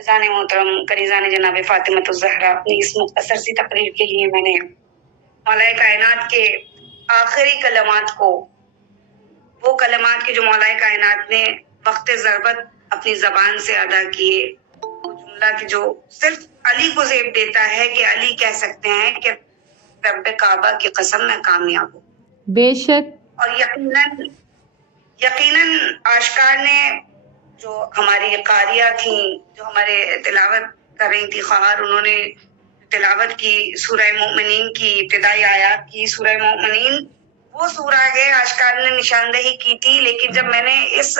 فیضان محترم کنیزان جناب فاطمۃ الزہرا، اپنی اس مختصر سی تقریر کے لیے میں نے مولا کائنات کے آخری کلمات کو، وہ کلمات کے جو مولا کائنات نے وقت ضربت اپنی زبان سے ادا کیے، وہ جملہ کہ جو صرف علی کو زیب دیتا ہے کہ علی کہہ سکتے ہیں کہ رب کعبہ کی قسم میں کامیاب ہوں۔ بے شک۔ اور یقیناً آشکار نے جو ہماری قاریہ تھیں، جو ہمارے تلاوت کر رہی تھی خواہر، انہوں نے تلاوت کی سورہ مومنین کی ابتدائی آیات کی۔ سورہ مومنین وہ سورہ ہے، آشکار نے نشاندہی کی تھی، لیکن جب میں نے اس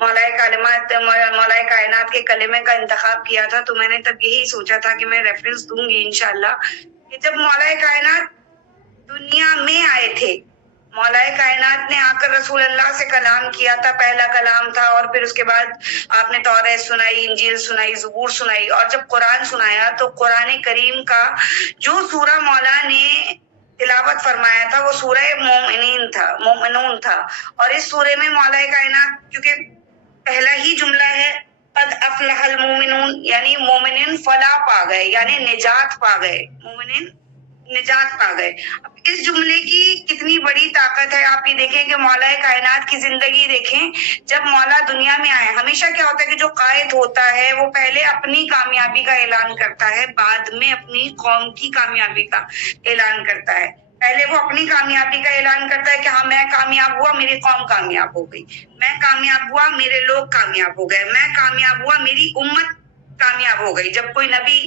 مولا کائنات کے کلمے کا انتخاب کیا تھا تو میں نے تب یہی سوچا تھا کہ میں ریفرنس دوں گی انشاءاللہ کہ جب مولا کائنات دنیا میں آئے تھے، مولا کائنات نے آ کر رسول اللہ سے کلام کیا تھا، پہلا کلام تھا، اور پھر اس کے بعد آپ نے توریت سنائی، انجیل سنائی، زبور سنائی، اور جب قرآن سنایا تو قرآن کریم کا جو سورہ مولا نے تلاوت فرمایا تھا وہ سورہ مومنون تھا۔ اور اس سورے میں مولا کائنات، کیونکہ پہلا ہی جملہ ہے قد افلح المومنون، یعنی مومنین فلاح پا گئے، یعنی نجات پا گئے، مومنین نجات پا گئے۔ اب اس جملے کی کتنی بڑی طاقت ہے، آپ یہ دیکھیں کہ مولا کائنات کی زندگی دیکھیں، جب مولا دنیا میں آئے، ہمیشہ کیا ہوتا ہے کہ جو قائد ہوتا ہے وہ پہلے اپنی کامیابی کا اعلان کرتا ہے، بعد میں اپنی قوم کی کامیابی کا اعلان کرتا ہے۔ پہلے وہ اپنی کامیابی کا اعلان کرتا ہے کہ ہاں میں کامیاب ہوا، میری قوم کامیاب ہو گئی، میں کامیاب ہوا، میرے لوگ کامیاب ہو گئے، میں کامیاب ہوا، میری امت کامیاب ہو گئی۔ جب کوئی نبی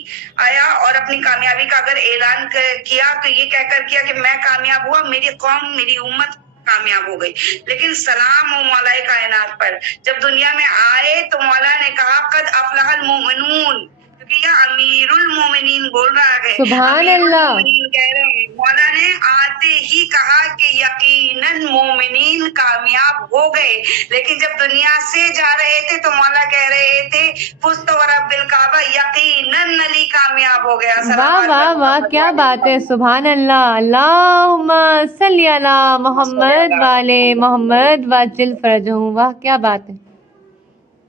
آیا اور اپنی کامیابی کا اگر اعلان کیا تو یہ کہہ کر کیا کہ میں کامیاب ہوا، میری قوم، میری امت کامیاب ہو گئی۔ لیکن سلام و مولا کائنات پر، جب دنیا میں آئے تو مولا نے کہا قد افلح المؤمنون، کیونکہ یہ امیر المومنین بول رہا ہے، سبحان امیر اللہ۔ المومنین کہہ رہے ہیں۔ مولا نے آتے ہی کہا کہ یقیناً مومنین کامیاب ہو گئے، لیکن جب دنیا سے جا رہے تھے تو مولا کہہ رہے تھے فزت ورب الکعبہ، یقیناً علی کامیاب ہو گیا۔ واہ واہ واہ، کیا بات ہے، سبحان اللہ۔ اللہم صلی علی محمد والے محمد وعجل فرجہم۔ واہ کیا بات ہے۔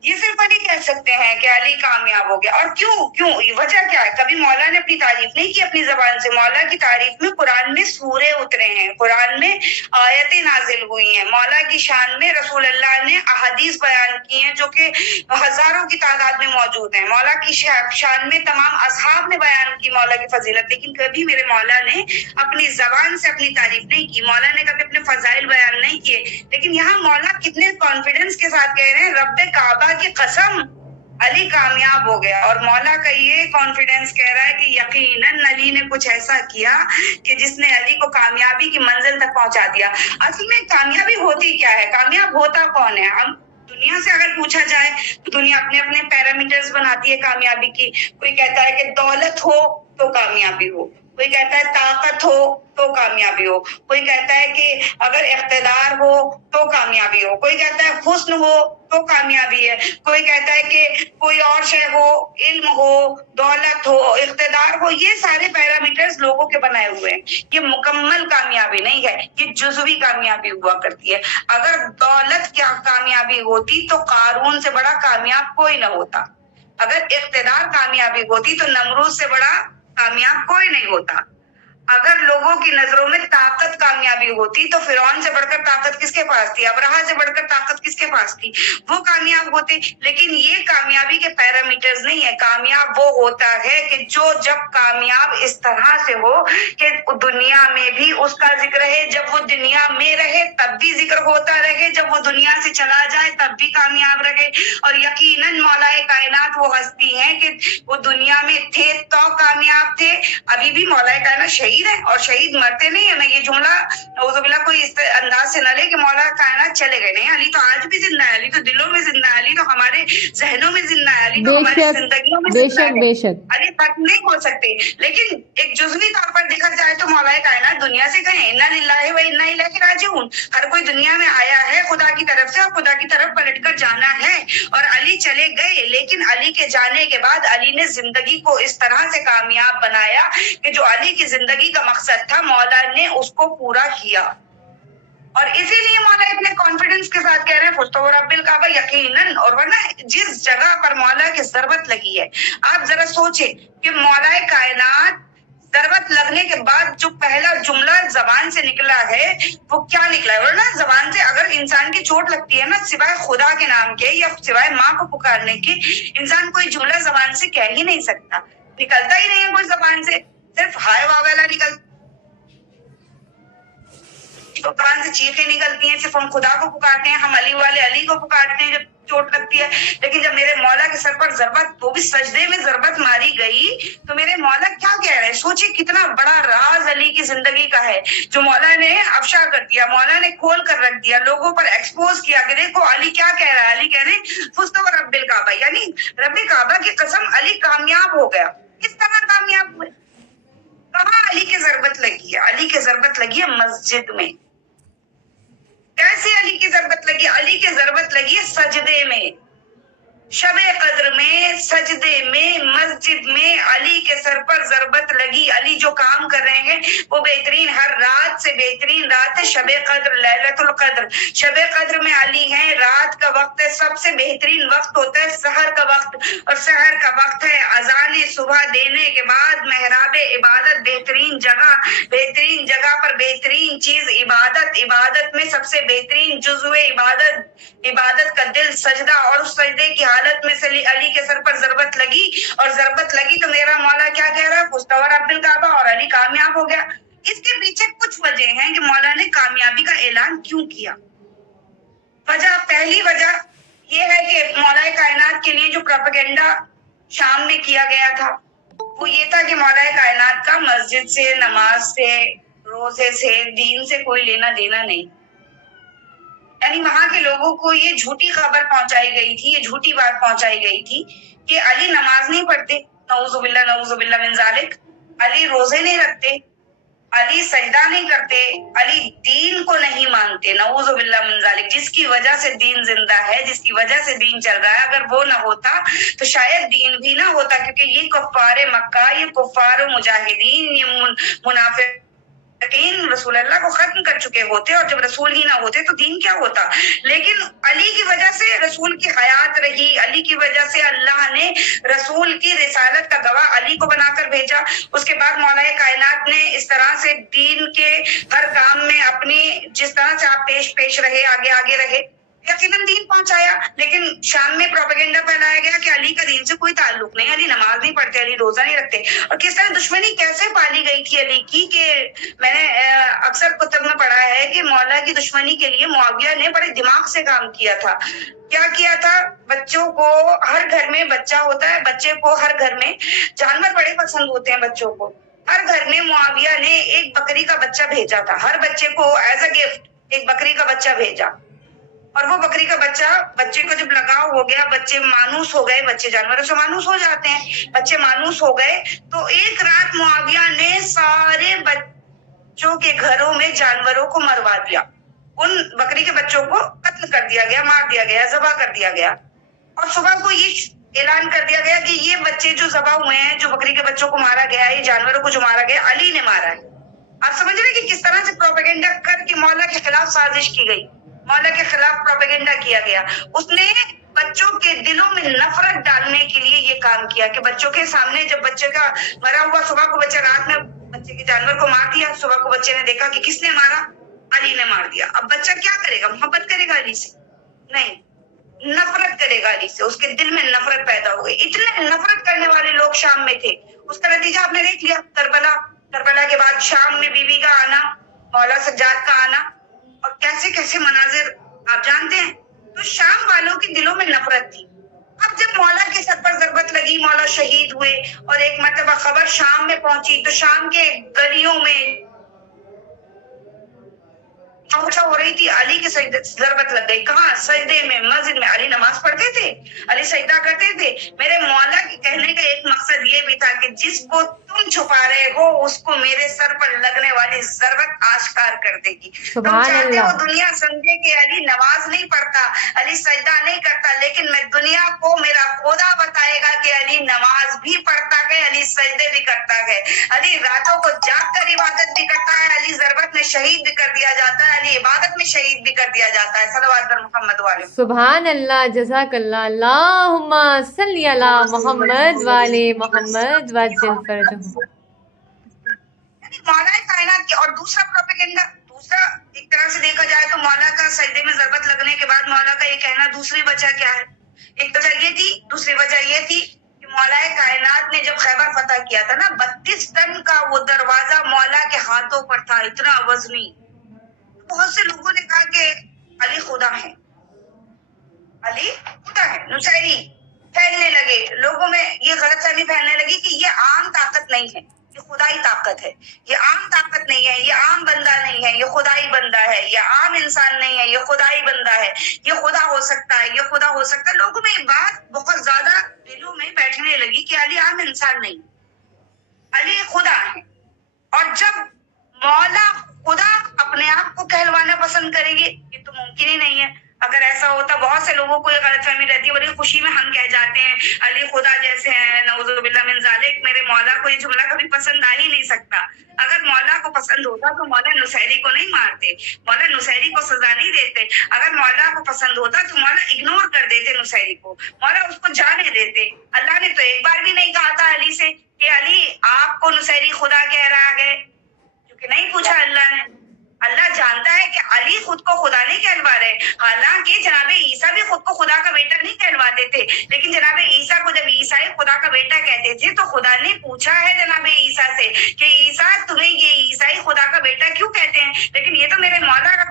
یہ صرف علی کہہ سکتے ہیں کہ علی کامیاب ہو گیا۔ اور کیوں وجہ کیا ہے؟ کبھی مولا نے اپنی تعریف نہیں کی اپنی زبان سے، مولا کی تعریف میں قرآن میں سورے اترے ہیں، قرآن میں آیتیں نازل ہوئی ہیں، مولا کی شان میں رسول اللہ نے احادیث بیان کی ہیں جو کہ ہزاروں کی تعداد میں موجود ہیں، مولا کی شان میں تمام اصحاب نے بیان کی مولا کی فضیلت، لیکن کبھی میرے مولا نے اپنی زبان سے اپنی تعریف نہیں کی، مولا نے کبھی اپنے فضائل بیان نہیں کیے۔ لیکن یہاں مولا کتنے کانفیڈنس کے ساتھ کہہ رہے ہیں رب کعبہ کی قسم علی کامیاب ہو گیا، اور مولا کا یہ کانفیڈنس کہہ رہا ہے کہ یقیناً علی نے کچھ ایسا کیا کہ جس نے علی کو کامیابی کی منزل تک پہنچا دیا۔ اصل میں کامیابی ہوتی کیا ہے، کامیاب ہوتا کون ہے؟ ہم دنیا سے اگر پوچھا جائے تو دنیا اپنے اپنے پیرامیٹرز بناتی ہے کامیابی کی۔ کوئی کہتا ہے کہ دولت ہو تو کامیابی ہو، کوئی کہتا ہے طاقت ہو تو کامیابی ہو، کوئی کہتا ہے کہ اگر اقتدار ہو تو کامیابی ہو، کوئی کہتا ہے حسن ہو تو کامیابی ہے، کوئی کہتا ہے کہ کوئی اور شے ہو، علم ہو، دولت ہو، اقتدار ہو۔ یہ سارے پیرامیٹرز لوگوں کے بنائے ہوئے ہیں، یہ مکمل کامیابی نہیں ہے، یہ جزوی کامیابی ہوا کرتی ہے۔ اگر دولت کیا کامیابی ہوتی تو قارون سے بڑا کامیاب کوئی نہ ہوتا، اگر اقتدار کامیابی ہوتی تو نمرود سے بڑا کامیاب کوئی نہیں ہوتا، اگر لوگوں کی نظروں میں طاقت کامیابی ہوتی تو فرعون سے بڑھ کر طاقت کس کے پاس تھی، ابرہہ سے بڑھ کر طاقت کس کے پاس تھی، وہ کامیاب ہوتے۔ لیکن یہ کامیابی کے پیرامیٹرز نہیں ہے، کامیاب وہ ہوتا ہے کہ جب کامیاب اس طرح سے ہو کہ دنیا میں بھی اس کا ذکر ہے، جب وہ دنیا میں رہے تب بھی ذکر ہوتا رہے، جب وہ دنیا سے چلا جائے تب بھی کامیاب رہے۔ اور یقیناً مولا کائنات وہ ہستی ہیں کہ وہ دنیا میں تھے تو کامیاب تھے، ابھی بھی مولا کائنات شہید ہے، اور شہید مرتے نہیں ہیں۔ میں یہ جملہ نعوذ باللہ کوئی اس انداز سے نہ لے کہ مولا کائنات چلے گئے، نہیں، علی تو آج بھی زندہ ہے، علی تو دلوں میں زندہ ہے، علی تو ہمارے ذہنوں میں زندہ ہے، علی تو ہماری زندگیوں میں زندہ ہے، بے شک۔ علی ختم نہیں ہو سکتے۔ لیکن ایک جزوی طور پر دیکھا جائے تو مولا کائنات دنیا سے گئے، انا للہ و انا الیہ راجعون، ہر کوئی دنیا میں آیا ہے خدا کی طرف سے اور خدا کی طرف پلٹ کر جانا ہے، اور علی چلے گئے، لیکن علی کے جانے کے بعد علی نے زندگی کو اس طرح سے کامیاب بنایا کہ جو علی کی زندگی کا مقصد تھا مولا نے اس کو پورا کیا۔ اور اسی لیے مولا اتنے کانفیڈنس کے ساتھ کہہ رہے ہیں فستو رب الکعبہ یقیناً. اور ورنہ جس جگہ پر مولا کی ضربت لگی ہے، آپ ذرا سوچیں کہ مولا کائنات ضربت لگنے کے بعد جو پہلا جملہ زبان سے نکلا ہے وہ کیا نکلا ہے؟ ورنہ زبان سے اگر انسان کی چوٹ لگتی ہے نا، سوائے خدا کے نام کے یا سوائے ماں کو پکارنے کے، انسان کوئی جملہ زبان سے کہہ ہی نہیں سکتا، نکلتا ہی نہیں ہے کوئی زبان سے، صرف ہائے واویلا نکلتا، زبان سے چیخیں نکلتی ہیں، صرف ہم خدا کو پکارتے ہیں، ہم علی والے علی کو پکارتے ہیں جب چوٹ لگتی ہے. لیکن جب میرے مولا کے سر پر ضربت، وہ بھی سجدے میں ضربت ماری گئی، تو میرے مولا کیا کہہ رہے ہیں؟ سوچیں کتنا بڑا راز علی کی زندگی کا ہے جو مولا نے افشا کر دیا، مولا نے کھول کر رکھ دیا، لوگوں پر ایکسپوز کیا کہ دیکھو علی کیا کہہ رہا ہے. علی کہہ رہے ہیں فزت رب الکعبہ، یعنی رب کعبہ کی قسم علی کامیاب ہو گیا. کس طرح کامیاب ہوئے؟ کہاں علی کی ضربت لگی ہے؟ علی کی ضربت لگی ہے مسجد میں. کیسے علی کی ضربت لگی؟ علی کی ضربت لگی ہے سجدے میں، شب قدر میں، سجدے میں، مسجد میں علی کے سر پر ضربت لگی. علی جو کام کر رہے ہیں وہ بہترین، ہر رات سے بہترین رات ہے شب قدر، لیلۃ القدر. شب قدر میں علی ہیں، رات کا وقت ہے، سب سے بہترین وقت ہوتا ہے سحر کا وقت، اور سحر کا وقت ہے اذان صبح دینے کے بعد محراب عبادت، بہترین جگہ پر بہترین چیز عبادت. عبادت میں سب سے بہترین جزو عبادت کا دل سجدہ، اور اس سجدے کی حالت میں سے علی کے سر پر ضربت لگی، اور ضربت لگی تو میرا مولا کیا کہہ رہا ہے؟ فاستوى رب الکعبہ، اور علی کامیاب ہو گیا. اس کے پیچھے کچھ وجہ ہیں کہ مولا نے کامیابی کا اعلان کیوں کیا. پہلی وجہ یہ ہے کہ مولا کائنات کے لیے جو پروپیگنڈا شام میں کیا گیا تھا وہ یہ تھا کہ مولا کائنات کا مسجد سے، نماز سے، روزے سے، دین سے کوئی لینا دینا نہیں. یعنی وہاں کے لوگوں کو یہ جھوٹی خبر پہنچائی گئی تھی، یہ جھوٹی بات پہنچائی گئی تھی کہ علی نماز نہیں پڑھتے، نعوذ باللہ من ذالک، علی روزے نہیں رکھتے، علی سجدہ نہیں کرتے، علی دین کو نہیں مانتے، نعوذ باللہ من ذالک. جس کی وجہ سے دین زندہ ہے، جس کی وجہ سے دین چل رہا ہے، اگر وہ نہ ہوتا تو شاید دین بھی نہ ہوتا. کیونکہ یہ کفار مکہ، یہ کفار مجاہدین، یہ منافق رسول اللہ کو ختم کر چکے ہوتے، اور جب رسول ہی نہ ہوتے تو دین کیا ہوتا. لیکن علی کی وجہ سے رسول کی حیات رہی، علی کی وجہ سے اللہ نے رسول کی رسالت کا گواہ علی کو بنا کر بھیجا. اس کے بعد مولا کائنات نے اس طرح سے دین کے ہر کام میں اپنی جس طرح سے آپ پیش رہے، آگے رہے، یقیناً دین پہنچایا. لیکن شام میں پروپیگنڈا پھیلایا گیا کہ علی کا دین سے کوئی تعلق نہیں، علی نماز نہیں پڑھتے، علی روزہ نہیں رکھتے. اور کس طرح دشمنی کیسے پالی گئی تھی علی کی، کہ میں نے اکثر کتب میں پڑھا ہے کہ مولا کی دشمنی کے لیے معاویہ نے بڑے دماغ سے کام کیا تھا. کیا کیا تھا؟ بچوں کو، ہر گھر میں بچہ ہوتا ہے، بچے کو ہر گھر میں جانور بڑے پسند ہوتے ہیں بچوں کو. ہر گھر میں معاویہ نے ایک بکری کا بچہ بھیجا تھا، ہر بچے کو ایز اے گفٹ ایک بکری کا بچہ بھیجا. اور وہ بکری کا بچے کو جب لگاؤ ہو گیا، بچے مانوس ہو گئے، بچے جانوروں سے مانوس ہو جاتے ہیں، بچے مانوس ہو گئے، تو ایک رات معاویہ نے سارے بچوں کے گھروں میں جانوروں کو مروا دیا. ان بکری کے بچوں کو قتل کر دیا گیا، مار دیا گیا، ذبح کر دیا گیا. اور صبح کو یہ اعلان کر دیا گیا کہ یہ بچے جو ذبح ہوئے ہیں، جو بکری کے بچوں کو مارا گیا ہے، یہ جانوروں کو جو مارا گیا، علی نے مارا ہے. آپ سمجھ رہے کہ کس طرح سے پروپیگنڈا کر کے مولا کے خلاف سازش کی گئی، مولا کے خلاف پروپیگنڈا کیا گیا. اس نے بچوں کے دلوں میں نفرت ڈالنے کے لیے یہ کام کیا کہ بچوں کے سامنے جب بچے کا مرا ہوا، صبح کو بچہ رات میں بچے کے جانور کو مار دیا، صبح کو بچے نے دیکھا کہ کس نے مارا، علی نے مار دیا. اب بچہ کیا کرے گا؟ محبت کرے گا علی سے؟ نہیں، نفرت کرے گا علی سے. اس کے دل میں نفرت پیدا ہو گئی. اتنے نفرت کرنے والے لوگ شام میں تھے. اس کا نتیجہ آپ نے دیکھ لیا، کربلا کے بعد شام میں بی بی کا آنا، مولا سجاد کا آنا، اور کیسے کیسے مناظر آپ جانتے ہیں. تو شام والوں کے دلوں میں نفرت تھی. اب جب مولا کے سر پر ضربت لگی، مولا شہید ہوئے، اور ایک مرتبہ خبر شام میں پہنچی، تو شام کے گلیوں میں چوچا ہو رہی تھی، علی کی ضربت لگ گئی. کہاں؟ سجدے میں، مسجد میں. علی نماز پڑھتے تھے، علی سجدہ کرتے تھے. میرے مولا کے کہنے کا ایک مقصد یہ بھی تھا کہ جس کو تم چھپا رہے ہو اس کو میرے سر پر لگنے والی ضربت آشکار کر دے گی. تم چاہتے ہو دنیا سمجھے کہ علی نماز نہیں پڑھتا، علی سجدہ نہیں کرتا، لیکن میں دنیا کو میرا خدا بتائے گا کہ علی نماز بھی پڑھتا ہے، علی سجدے بھی کرتا ہے، علی راتوں کو جاگ کر عبادت بھی کرتا ہے، علی ضربت میں شہید بھی کر دیا جاتا ہے, علی عبادت میں شہید بھی کر دیا جاتا ہے. صلوات پر محمد والے. سبحان اللہ, جزاک اللہ. اللہم صلی علی محمد والے محمد وعجل فرجہم. مولا کائنات کی. اور دوسرا پروپیگنڈا, دوسرا ایک طرح سے دیکھا جائے تو مولا کا سجدے میں ضربت لگنے کے بعد مولا کا یہ کہنا, دوسری وجہ کیا ہے؟ ایک وجہ یہ تھی, دوسری وجہ یہ تھی کہ مولا کائنات نے جب خیبر فتح کیا تھا نا, 32 ٹن کا وہ دروازہ مولا کے ہاتھوں پر تھا, اتنا وزنی. بہت سے لوگوں نے کہا کہ علی خدا ہے, علی خدا ہے. نصیری پھیلنے لگے لوگوں میں, یہ غلط فہمی پھیلنے لگی کہ یہ عام طاقت نہیں ہے, یہ خدائی طاقت ہے. یہ عام طاقت نہیں ہے, یہ عام بندہ نہیں ہے, یہ خدائی بندہ ہے. یہ عام انسان نہیں ہے, یہ خدائی بندہ ہے. یہ خدا ہو سکتا ہے, یہ خدا ہو سکتا ہے. لوگوں میں یہ بات بہت زیادہ دلوں میں بیٹھنے لگی کہ علی عام انسان نہیں, علی خدا ہے. اور جب مولا خدا اپنے آپ کو کہلوانا پسند کریں گے, یہ تو ممکن ہی نہیں ہے. اگر ایسا ہوتا, بہت سے لوگوں کو یہ غلط فہمی رہتی ہے, بڑی خوشی میں ہم کہہ جاتے ہیں علی خدا جیسے ہیں, نعوذ باللہ من ذالک. میرے مولا کو یہ جملہ کبھی پسند آ ہی نہیں سکتا. اگر مولا کو پسند ہوتا تو مولا نصیری کو نہیں مارتے, مولا نصیری کو سزا نہیں دیتے. اگر مولا کو پسند ہوتا تو مولا اگنور کر دیتے نصیری کو, مولا اس کو جانے دیتے. اللہ نے تو ایک بار بھی نہیں کہا تھا علی سے کہ علی آپ کو نصیری خدا کہہ رہا ہے, کیونکہ نہیں پوچھا اللہ نے. اللہ جانتا ہے کہ علی خود کو خدا نہیں کہلوا رہے. حالانکہ جناب عیسیٰ بھی خود کو خدا کا بیٹا نہیں کہلواتے تھے, لیکن جناب عیسیٰ کو جب عیسائی خدا کا بیٹا کہتے تھے تو خدا نے پوچھا ہے جناب عیسیٰ سے کہ عیسیٰ تمہیں یہ عیسائی خدا کا بیٹا کیوں کہتے ہیں؟ لیکن یہ تو میرے مولا کا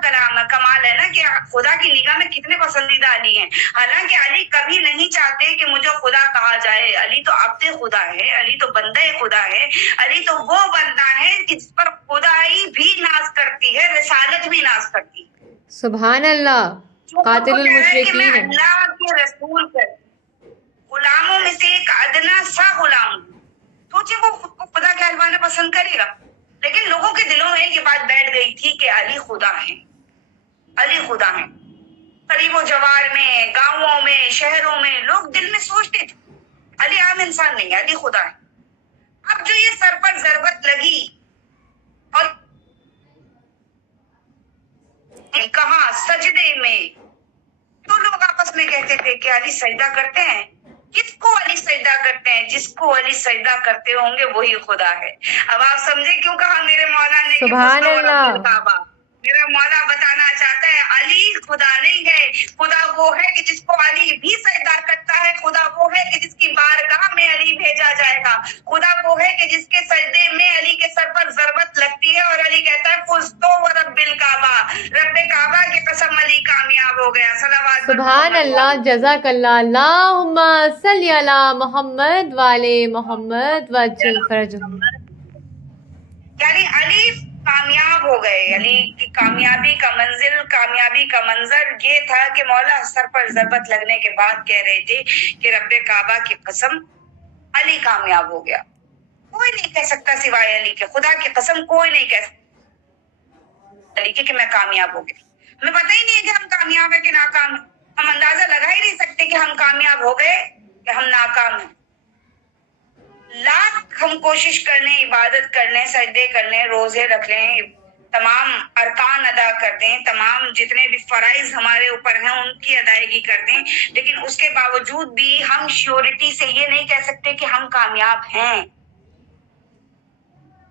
کمال ہے نا کہ خدا کی نگاہ میں کتنے پسندیدہ علی ہیں. حالانکہ علی کبھی نہیں چاہتے کہ مجھے خدا کہا جائے. علی تو عبد خدا ہے, علی تو بندہ خدا ہے. علی تو وہ بندہ ہے جس پر خدائی بھی ناز کرتی ہے, رسالت بھی ناز کرتی ہے. سبحان اللہ, قاتل المشرکین ہے. اللہ کے رسول کے غلاموں میں سے ایک ادنا سا غلام. سوچے وہ خود کو خدا کہلوانا پسند کرے گا, لیکن لوگوں کے دلوں میں یہ بات بیٹھ گئی تھی کہ علی خدا ہے, علی خدا ہے. قریب و جوار میں, گاؤں میں, شہروں میں لوگ دل میں سوچتے تھے علی عام انسان نہیں ہے, علی خدا ہے. اب جو یہ سر پر ضربت لگی اور کہاں سجدے میں, تو لوگ آپس میں کہتے تھے کہ علی سجدہ کرتے ہیں. کس کو علی سجدہ کرتے ہیں؟ جس کو علی سجدہ کرتے ہوں گے وہی خدا ہے. اب آپ سمجھے کیوں کہا میرے مولا نے سبحان اللہ. میرا مولا بتانا چاہتا ہے علی خدا نہیں ہے. خدا وہ ہے کہ جس کو علی بھی سجدہ کرتا ہے. خدا وہ ہے کہ جس کی بارگاہ میں علی بھیجا جائے گا. خدا وہ ہے کہ جس کے سجدے میں علی کے سر پر ضربت لگتی ہے اور علی کہتا ہے فزتو ورب الکعبہ, رب کعبہ کی قسم علی کامیاب ہو گیا. صلوات. سبحان اللہ, جزاک اللہ. اللہم صلی علی محمد والے محمد وعجل فرجہم. یعنی علی کامیاب ہو گئے. علی کی کامیابی کا منزل, کامیابی کا منظر یہ تھا کہ مولا سر پر ضربت لگنے کے بعد کہہ رہے تھے کہ رب کعبہ کی قسم علی کامیاب ہو گیا. کوئی نہیں کہہ سکتا سوائے علی کے, خدا کی قسم کوئی نہیں کہہ سکتا علی کے کہ میں کامیاب ہو گیا. ہمیں پتہ ہی نہیں ہے کہ ہم کامیاب ہیں کہ ناکام ہیں. ہم اندازہ لگا ہی نہیں سکتے کہ ہم کامیاب ہو گئے کہ ہم ناکام ہیں. لاکھ ہم کوشش کر لیں, عبادت کر لیں, سجدے کر لیں, روزے رکھ لیں, تمام ارکان ادا کر دیں, تمام جتنے بھی فرائض ہمارے اوپر ہیں ان کی ادائیگی کر دیں, لیکن اس کے باوجود بھی ہم شیورٹی سے یہ نہیں کہہ سکتے کہ ہم کامیاب ہیں.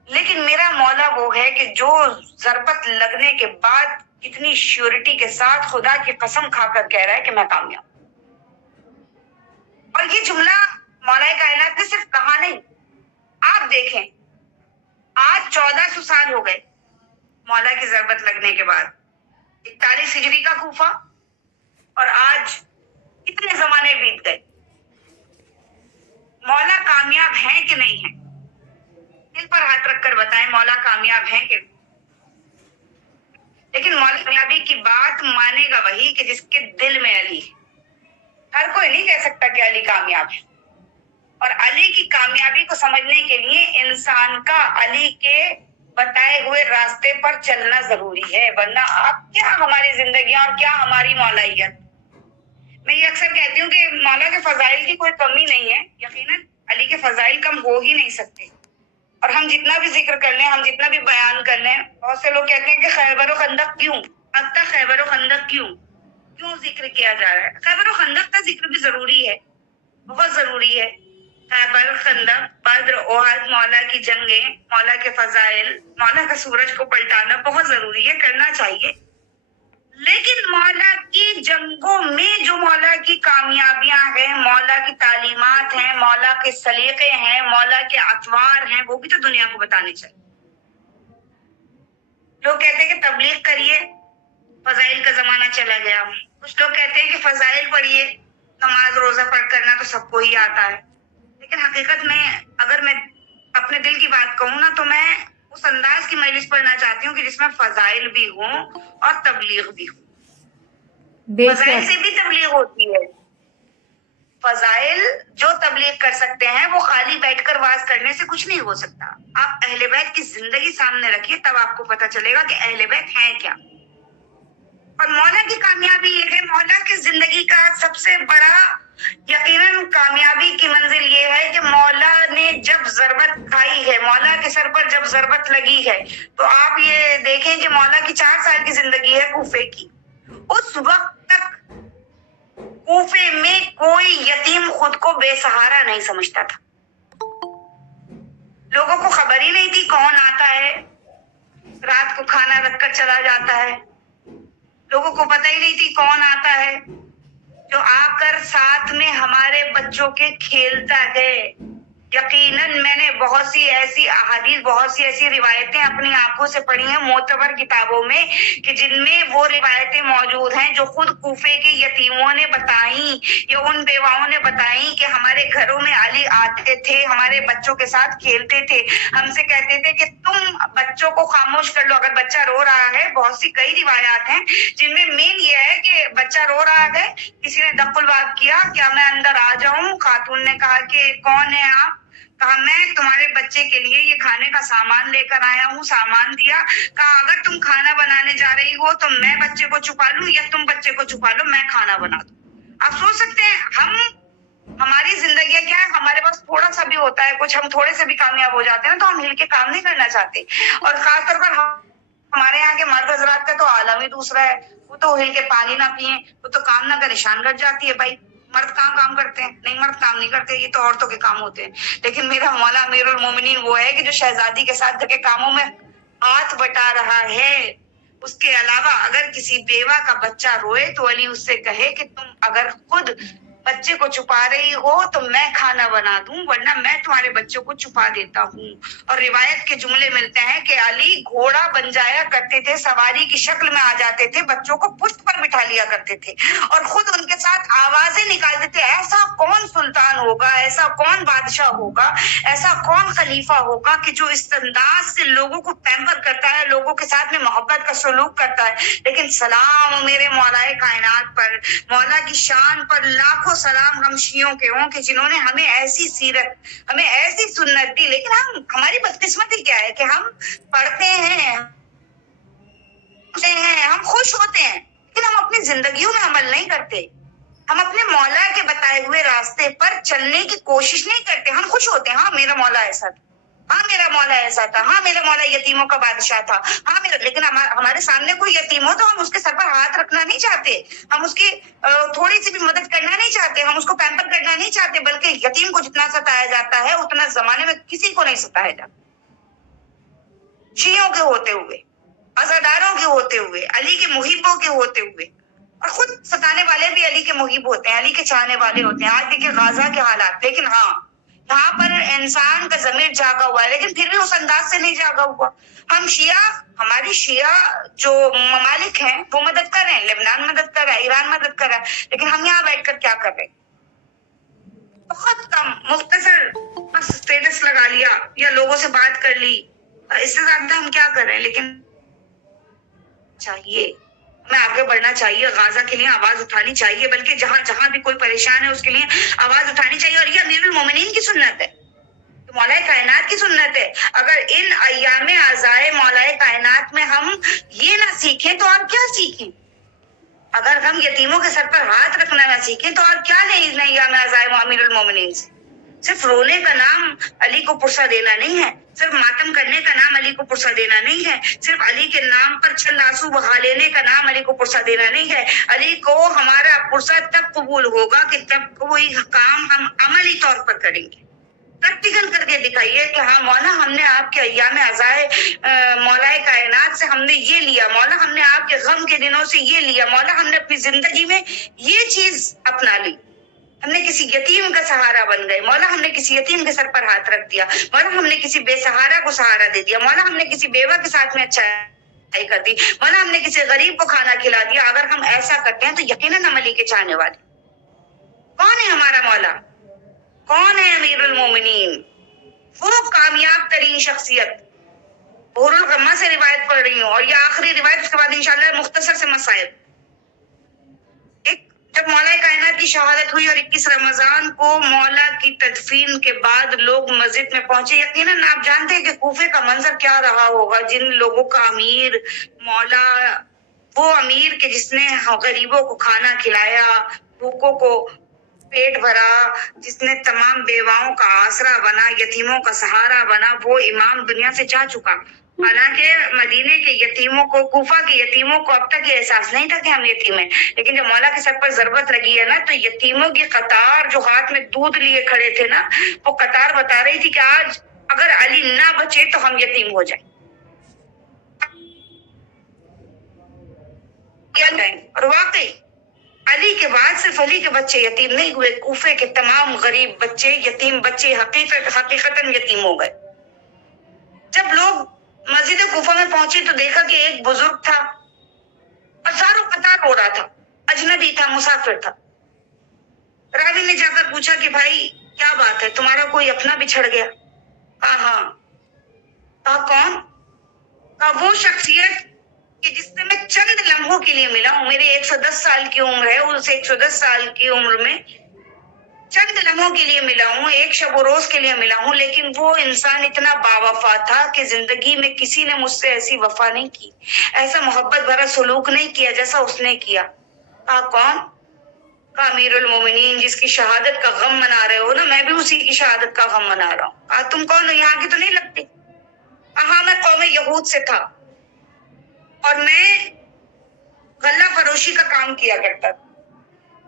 لیکن میرا مولا وہ ہے کہ جو ضربت لگنے کے بعد اتنی شیورٹی کے ساتھ خدا کی قسم کھا کر کہہ رہا ہے کہ میں کامیاب. اور یہ جملہ مولا کائنات نے صرف کہا نہیں. آپ دیکھیں آج 1400 سال ہو گئے مولا کی ضربت لگنے کے بعد, 41 ہجری کا کوفہ, اور آج کتنے زمانے بیت گئے. مولا کامیاب ہیں کہ نہیں ہیں؟ دل پر ہاتھ رکھ کر بتائیں مولا کامیاب ہیں کہ. لیکن مولا کامیابی کی بات مانے گا وہی کہ جس کے دل میں علی ہے. ہر کوئی نہیں کہہ سکتا کہ علی کامیاب ہے. اور علی کی کامیابی کو سمجھنے کے لیے انسان کا علی کے بتائے ہوئے راستے پر چلنا ضروری ہے, ورنہ آپ کیا ہماری زندگیاں اور کیا ہماری مولائیت. میں یہ اکثر کہتی ہوں کہ مولا کے فضائل کی کوئی کمی نہیں ہے, یقیناً علی کے فضائل کم ہو ہی نہیں سکتے, اور ہم جتنا بھی ذکر کر لیں، ہم جتنا بھی بیان کر لیں، بہت سے لوگ کہتے ہیں کہ خیبر و خندق کیوں، اب تک خیبر و خندق کیوں ذکر کیا جا رہا ہے؟ خیبر و خندق کا ذکر بھی ضروری ہے، بہت ضروری ہے۔ خیبر، خندق، بدر، احد، مولا کی جنگیں، مولا کے فضائل، مولا کا سورج کو پلٹانا بہت ضروری ہے، کرنا چاہیے۔ لیکن مولا کی جنگوں میں جو مولا کی کامیابیاں ہیں، مولا کی تعلیمات ہیں، مولا کے سلیقے ہیں، مولا کے اطوار ہیں، وہ بھی تو دنیا کو بتانے چاہیے۔ لوگ کہتے ہیں کہ تبلیغ کریے، فضائل کا زمانہ چلا گیا۔ کچھ لوگ کہتے ہیں کہ فضائل پڑھیے، نماز روزہ پڑھ کرنا تو سب کو ہی آتا ہے۔ لیکن حقیقت میں اگر میں اپنے دل کی بات کہوں نا، تو میں اس انداز کی مجلس پڑھنا چاہتی ہوں کہ جس میں فضائل بھی ہوں اور تبلیغ بھی ہوں۔ بے فضائل شک سے بھی تبلیغ ہوتی ہے۔ فضائل جو تبلیغ کر سکتے ہیں وہ خالی بیٹھ کر واز کرنے سے کچھ نہیں ہو سکتا۔ آپ اہل بیت کی زندگی سامنے رکھیے، تب آپ کو پتہ چلے گا کہ اہل بیت ہیں کیا۔ اور مولا کی کامیابی یہ ہے، مولا کی زندگی کا سب سے بڑا یقیناً کامیابی کی منزل یہ ہے کہ مولا نے جب ضربت کھائی ہے، مولا کے سر پر جب ضربت لگی ہے، تو آپ یہ دیکھیں کہ مولا کی 4 سال کی زندگی ہے کوفے کی۔ اس وقت تک کوفے میں کوئی یتیم خود کو بے سہارا نہیں سمجھتا تھا۔ لوگوں کو خبر ہی نہیں تھی کون آتا ہے، رات کو کھانا رکھ کر چلا جاتا ہے۔ لوگوں کو پتہ ہی نہیں تھی کون آتا ہے جو آ کر ساتھ میں ہمارے بچوں کے کھیلتا ہے۔ یقیناً میں نے بہت سی ایسی احادیث، بہت سی ایسی روایتیں اپنی آنکھوں سے پڑھی ہیں معتبر کتابوں میں، کہ جن میں وہ روایتیں موجود ہیں جو خود کوفے کے یتیموں نے بتائیں یا ان بیواؤں نے بتائیں کہ ہمارے گھروں میں علی آتے تھے، ہمارے بچوں کے ساتھ کھیلتے تھے، ہم سے کہتے تھے کہ تم بچوں کو خاموش کر لو اگر بچہ رو رہا ہے۔ بہت سی کئی روایات ہیں جن میں مین یہ ہے کہ بچہ رو رہا ہے، کسی نے دق الباب کیا، کیا میں اندر آ جاؤں؟ خاتون نے کہا کہ کون ہے آپ؟ کہا میں تمہارے بچے کے لیے یہ کھانے کا سامان لے کر آیا ہوں، سامان دیا۔ کہا اگر تم کھانا بنانے جا رہی ہو تو میں بچے کو چھپا لوں یا تم بچے کو چھپا لو، میں کھانا بنا دوں۔ آپ سوچ سکتے ہیں ہماری زندگیاں کیا ہے، ہمارے پاس تھوڑا سا بھی ہوتا ہے کچھ، ہم تھوڑے سے بھی کامیاب ہو جاتے ہیں نا تو ہم ہل کے کام نہیں کرنا چاہتے۔ اور خاص طور پر ہمارے یہاں کے مرد حضرات کا تو عالم ہی دوسرا ہے، وہ تو ہل کے پانی نہ پیئیں وہ تو کام نہ کا نشان گٹ جاتی ہے۔ بھائی مرد کہاں کام کرتے ہیں؟ نہیں، مرد کام نہیں کرتے، یہ تو عورتوں کے کام ہوتے ہیں۔ لیکن میرا مولا امیر المومنین وہ ہے کہ جو شہزادی کے ساتھ گھر کے کاموں میں ہاتھ بٹا رہا ہے۔ اس کے علاوہ اگر کسی بیوہ کا بچہ روئے تو علی اس سے کہے کہ تم اگر خود بچے کو چھپا رہی ہو تو میں کھانا بنا دوں، ورنہ میں تمہارے بچوں کو چھپا دیتا ہوں۔ اور روایت کے جملے ملتے ہیں کہ علی گھوڑا بن جایا کرتے تھے، سواری کی شکل میں آ جاتے تھے، بچوں کو پشت پر بٹھا لیا کرتے تھے اور خود ان کے ساتھ آوازیں نکالتے تھے۔ ایسا کون سلطان ہوگا، ایسا کون بادشاہ ہوگا، ایسا کون خلیفہ ہوگا کہ جو اس انداز سے لوگوں کو پیمپر کرتا ہے، لوگوں کے ساتھ میں محبت کا سلوک کرتا ہے۔ لیکن سلام میرے مولا کائنات پر، مولا کی شان پر لاکھوں سلام ہم شیعوں کے ہوں کہ جنہوں نے ہمیں ایسی سیرت، ہمیں ایسی سنت دی۔ لیکن ہماری بدقسمتی کیا ہے کہ ہم پڑھتے ہیں، ہم خوش ہوتے ہیں، لیکن ہم اپنی زندگیوں میں عمل نہیں کرتے۔ ہم اپنے مولا کے بتائے ہوئے راستے پر چلنے کی کوشش نہیں کرتے۔ ہم خوش ہوتے ہیں، ہاں میرا مولا ایسا تھا، ہاں میرا مولا ایسا تھا، ہاں میرا مولا یتیموں کا بادشاہ تھا، ہاں میرا، لیکن ہمارے سامنے کوئی یتیم ہو تو ہم اس کے سر پر ہاتھ رکھنا نہیں چاہتے، ہم اس کی تھوڑی سی بھی مدد کرنا نہیں چاہتے، ہم اس کو پیمپر کرنا نہیں چاہتے، بلکہ یتیم کو جتنا ستایا جاتا ہے اتنا زمانے میں کسی کو نہیں ستایا جاتا۔ شیعوں کے ہوتے ہوئے، عزاداروں کے ہوتے ہوئے، علی کے محبوں کے ہوتے ہوئے، اور خود ستانے والے بھی علی کے محب ہوتے ہیں، علی کے چاہنے والے ہوتے ہیں۔ آج دیکھیں غازہ کے حالات، لیکن ہاں یہاں پر انسان کا ضمیر جاگا ہوا ہے، لیکن پھر بھی اس انداز سے نہیں جاگا ہوا۔ ہم شیعہ، ہماری شیعہ جو ممالک ہیں وہ مدد کر رہے ہیں، لبنان مدد کر رہا ہے، ایران مدد کر رہا ہے، لیکن ہم یہاں بیٹھ کر کیا کر رہے ہیں؟ بہت کم، مختصر بس اسٹیٹس لگا لیا یا لوگوں سے بات کر لی، اس سے زیادہ ہم کیا کر رہے ہیں؟ لیکن چاہیے ہمیں آگے بڑھنا چاہیے، غازہ کے لیے آواز اٹھانی چاہیے، بلکہ جہاں جہاں بھی کوئی پریشان ہے اس کے لیے آواز اٹھانی چاہیے۔ اور یہ امیر المومنین کی سنت ہے، مولا کائنات کی سنت ہے۔ اگر ان ایام عزائے مولا کائنات میں ہم یہ نہ سیکھیں تو اور کیا سیکھیں؟ اگر ہم یتیموں کے سر پر ہاتھ رکھنا نہ سیکھیں تو اور کیا نہیں ایام عزائے امیر المومنین سے؟ صرف رونے کا نام علی کو پرسہ دینا نہیں ہے، صرف ماتم کرنے کا نام علی کو پرسہ دینا نہیں ہے، صرف علی کے نام پر چند آنسو بہا لینے کا نام علی کو پرسہ دینا نہیں ہے۔ علی کو ہمارا پرسہ تب قبول ہوگا کہ تب کوئی کام ہم عملی طور پر کریں گے، پریکٹیکل کر کے دکھائیے کہ ہاں مولا ہم نے آپ کے ایام عزائے مولائے کائنات سے ہم نے یہ لیا، مولا ہم نے آپ کے غم کے دنوں سے یہ لیا، مولا ہم نے اپنی زندگی میں یہ چیز اپنا لی، ہم نے کسی یتیم کا سہارا بن گئے، مولا ہم نے کسی یتیم کے سر پر ہاتھ رکھ دیا، مولا ہم نے کسی بے سہارا کو سہارا دے دیا، مولا ہم نے کسی بیوہ کے ساتھ میں اچھائی کر دی، مولا ہم نے کسی غریب کو کھانا کھلا دیا۔ اگر ہم ایسا کرتے ہیں تو یقیناً ہم علی کے چاہنے والے۔ کون ہے ہمارا مولا؟ کون ہے امیر المومنین؟ وہ کامیاب ترین شخصیت۔ بحر الغمہ سے روایت پڑھ رہی ہوں، اور یہ آخری روایت، اس کے بعد انشاءاللہ مختصر سے مسائل۔ جب مولا کائنات کی شہادت ہوئی اور 21 رمضان کو مولا کی تدفین کے بعد لوگ مسجد میں پہنچے، یقیناً آپ جانتے ہیں کہ کوفے کا منظر کیا رہا ہوگا۔ جن لوگوں کا امیر مولا، وہ امیر کے جس نے غریبوں کو کھانا کھلایا، بھوکوں کو پیٹ بھرا، جس نے تمام بیواؤں کا آسرا بنا، یتیموں کا سہارا بنا، وہ امام دنیا سے جا چکا۔ حالانکہ مدینے کے یتیموں کو، کوفہ کے یتیموں کو اب تک یہ احساس نہیں تھا کہ ہم یتیم ہیں، لیکن جب مولا کے سر پر ضربت لگی ہے نا، تو یتیموں کی قطار جو ہاتھ میں دودھ لیے کھڑے تھے نا، وہ قطار بتا رہی تھی کہ آج اگر علی نہ بچے تو ہم یتیم ہو جائیں۔ اور واقعی علی کے بعد صرف علی کے بچے یتیم نہیں ہوئے، کوفے کے تمام غریب بچے، یتیم بچے حقیقتاً یتیم ہو گئے۔ جب لوگ مسجد کوفہ میں پہنچے تو دیکھا کہ ایک بزرگ تھا، ہزاروں قطار ہو رہا تھا، اجنبی تھا، مسافر تھا۔ راوی نے جا کر پوچھا کہ بھائی کیا بات ہے، تمہارا کوئی اپنا بچھڑ گیا؟ کہا ہاں۔ کہا کون؟ کہا وہ شخصیت کہ جس سے میں چند لمحوں کے لیے ملا ہوں، میری 110 سال کی عمر ہے، اس 110 سال کی عمر میں چند لمحوں کے لیے ملا ہوں، ایک شب و روز کے لیے ملا ہوں، لیکن وہ انسان اتنا باوفا تھا کہ زندگی میں کسی نے مجھ سے ایسی وفا نہیں کی، ایسا محبت بھرا سلوک نہیں کیا جیسا اس نے کیا۔ کہا کون؟ کہا امیر المومنین، جس کی شہادت کا غم منا رہے ہو نا، میں بھی اسی کی شہادت کا غم منا رہا ہوں۔ کہا تم کون ہو؟ یہاں کی تو نہیں لگتی۔ کہا میں قوم یہود سے تھا، اور میں غلہ فروشی کا کام کیا کرتا تھا،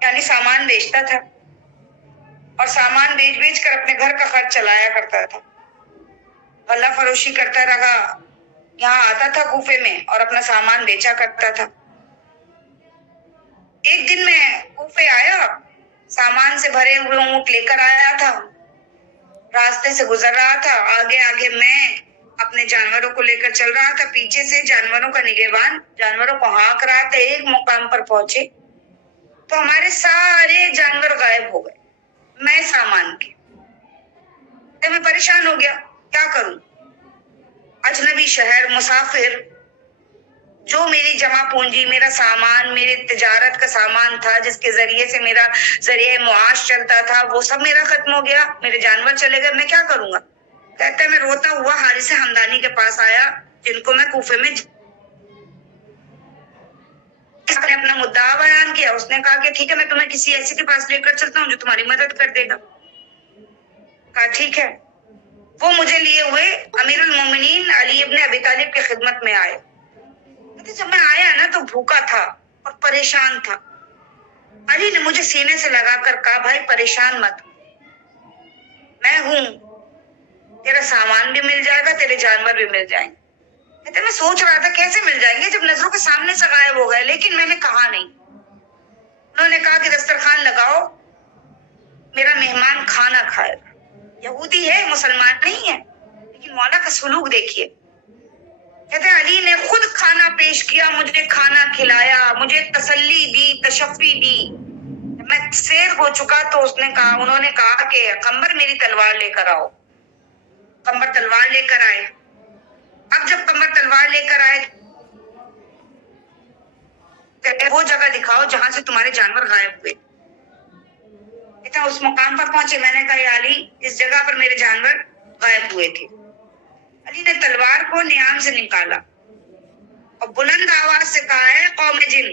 یعنی سامان بیچتا تھا، اور سامان بیچ بیچ کر اپنے گھر کا خرچ چلایا کرتا تھا۔ غلہ فروشی کرتا رہا، یہاں آتا تھا کوفے میں اور اپنا سامان بیچا کرتا تھا۔ ایک دن میں کوفے آیا، سامان سے بھرے ہوئے اونٹ لے کر آیا تھا، راستے سے گزر رہا تھا، آگے آگے میں اپنے جانوروں کو لے کر چل رہا تھا، پیچھے سے جانوروں کا نگہبان جانوروں کو ہانک رہا تھا۔ ایک مقام پر پہنچے تو ہمارے سارے جانور غائب ہو گئے، میں سامان کے۔ میں پریشان ہو گیا، کیا کروں؟ اجنبی شہر، مسافر، جو میری جمع پونجی، میرا سامان، میری تجارت کا سامان تھا، جس کے ذریعے سے میرا ذریعہ معاش چلتا تھا، وہ سب میرا ختم ہو گیا، میرے جانور چلے گئے، میں کیا کروں گا؟ کہتا ہے میں روتا ہوا حارث حمدانی کے پاس آیا، جن کو میں کوفے میں نے اپنا مدعا بیان کیا۔ اس نے کہا کہ ٹھیک ہے، میں تمہیں کسی ایسے کے پاس لے کر چلتا ہوں جو تمہاری مدد کر دے گا۔ کہا ٹھیک ہے۔ وہ مجھے لیے ہوئے امیر المومنین علی ابن ابی طالب کی خدمت میں آئے۔ جب میں آیا نا تو بھوکا تھا اور پریشان تھا۔ علی نے مجھے سینے سے لگا کر کہا بھائی پریشان مت، میں ہوں، تیرا سامان بھی مل جائے گا، تیرے جانور بھی مل جائیں گے۔ کہتے میں سوچ رہا تھا کیسے مل جائیں گے جب نظروں کے سامنے سے غائب ہو گئے، لیکن میں نے کہا نہیں۔ انہوں نے کہا کہ دسترخوان لگاؤ، میرا مہمان کھانا کھائے گا۔ یہودی ہے، مسلمان نہیں ہے، لیکن مولا کا سلوک دیکھیے۔ کہتے ہیں علی نے خود کھانا پیش کیا، مجھے کھانا کھلایا، مجھے تسلی دی، تشفی دی۔ میں سیر ہو چکا تو انہوں نے کہا کہ قمر میری تلوار لے کر آؤ۔ قمر تلوار لے کر آئے۔ اب جب قمر تلوار لے کر آئے، کہتے وہ جگہ دکھاؤ جہاں سے تمہارے جانور غائب ہوئے۔ کہتے ہیں اس مقام پر پہنچے، میں نے کہا یا علی اس جگہ پر میرے جانور غائب ہوئے تھے۔ علی نے تلوار کو نیام سے نکالا اور بلند آواز سے کہا ہے قوم جن،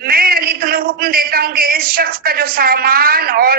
میں علی تمہیں حکم دیتا ہوں کہ اس شخص کا جو سامان اور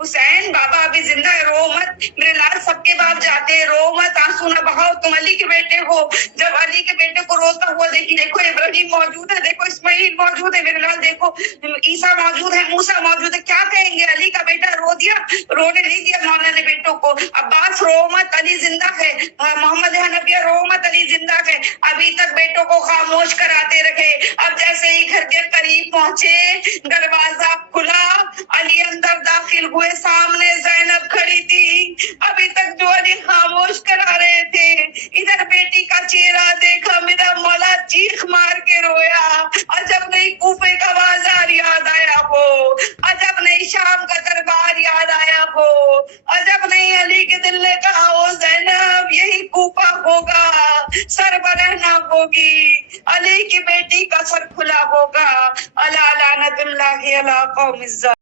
حسین بابا ابھی زندہ ہے، رو مت میرے لال، سب کے باپ جاتے ہیں، رو مت، آنسو نہ بہاؤ، تم علی کے بیٹے ہو۔ جب علی کے بیٹے کو روتا ہوا دیکھو ابراہیم موجود ہے، دیکھو اسماعیل موجود ہے، میرے لال دیکھو عیسیٰ موجود ہے، موسیٰ موجود ہے، کیا کہیں گے؟ علی کا بیٹا رو دیا، رونے نہیں دیا مولا نے بیٹوں کو۔ عباس رو مت، علی زندہ ہے، محمد حنفیہ رو مت، علی زندہ ہے، ابھی تک بیٹوں کو خاموش کراتے رہے۔ اب جیسے ہی گھر کے قریب پہنچے، دروازہ کھلا، علی اندر داخل ہوئے، سامنے زینب کھڑی تھی، ابھی تک جو علی خاموش کرا رہے تھے، ادھر بیٹی کا چہرہ دیکھا، میرا مولا چیخ مار کے رویا۔ عجب نہیں کوفے کا بازار یاد آیا ہو، عجب نہیں شام کا دربار یاد آیا ہو، عجب نہیں علی کے دل نے کہا او زینب یہی کوفہ ہوگا، سر برہنہ ہوگی، علی کی بیٹی کا سر کھلا ہوگا۔ الا لعنت اللہ علی قوم الظالمین۔